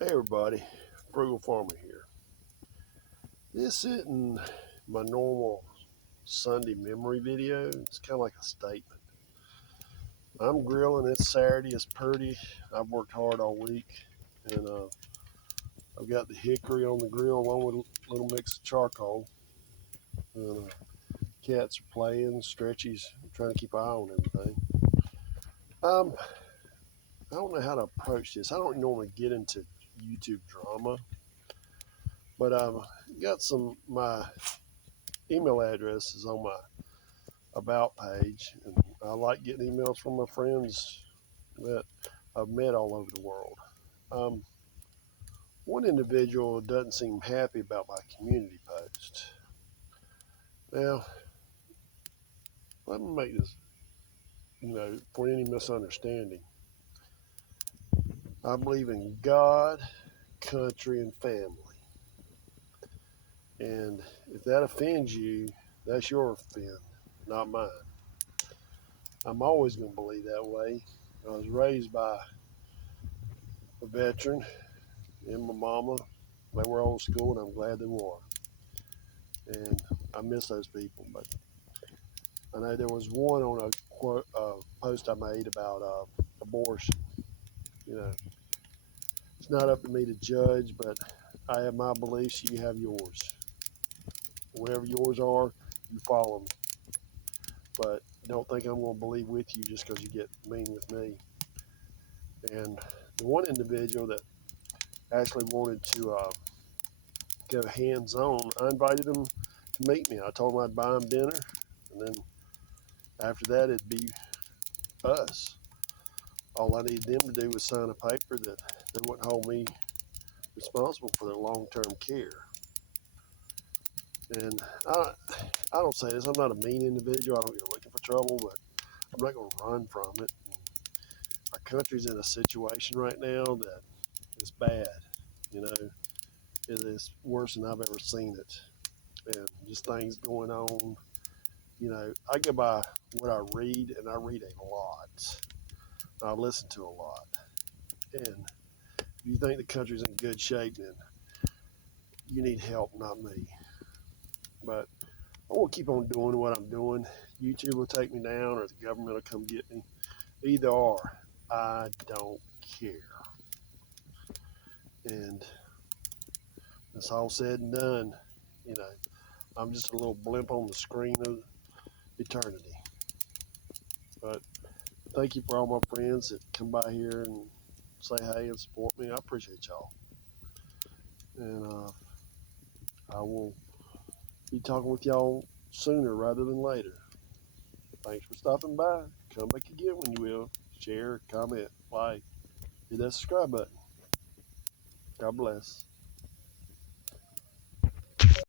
Hey everybody, Frugal Farmer here. This isn't my normal Sunday memory video. It's kind of like a statement. I'm grilling. It's Saturday. It's pretty. I've worked hard all week, and I've got the hickory on the grill along with a little mix of charcoal. And cats are playing. Stretchy's trying to keep an eye on everything. Um, I don't know how to approach this. I don't normally get into YouTube drama, but I've got my email address is on my about page, and I like getting emails from my friends that I've met all over the world. Um, One individual doesn't seem happy about my community post. Now, let me make this, for any misunderstanding. I believe in God, country, and family. And if that offends you, that's your offend, not mine. I'm always going to believe that way. I was raised by a veteran and my mama. They were old school, and I'm glad they were. And I miss those people. But I know there was one on a post I made about abortion. You know, it's not up to me to judge, but I have my beliefs. You have yours. Whatever yours are, you follow them. But don't think I'm going to believe with you just because you get mean with me. And the one individual that actually wanted to go hands on, I invited him to meet me. I told him I'd buy him dinner, and then after that, it'd be us. All I needed them to do was sign a paper that they wouldn't hold me responsible for their long-term care. And I don't say this. I'm not a mean individual. I don't go looking for trouble, but I'm not going to run from it. Our country's in a situation right now that is bad. You know, it is worse than I've ever seen it, and just things going on. You know, I go by what I read, and I read a lot. I listen to a lot, and if you think the country's in good shape, then you need help, not me. But I want to keep on doing what I'm doing. YouTube will take me down, or the government will come get me. Either or, I don't care. And it's all said and done. You know, I'm just a little blimp on the screen of eternity. But thank you for all my friends that come by here and say hey and support me. I appreciate y'all. And I will be talking with y'all sooner rather than later. Thanks for stopping by. Come back again when you will. Share, comment, like, hit that subscribe button. God bless.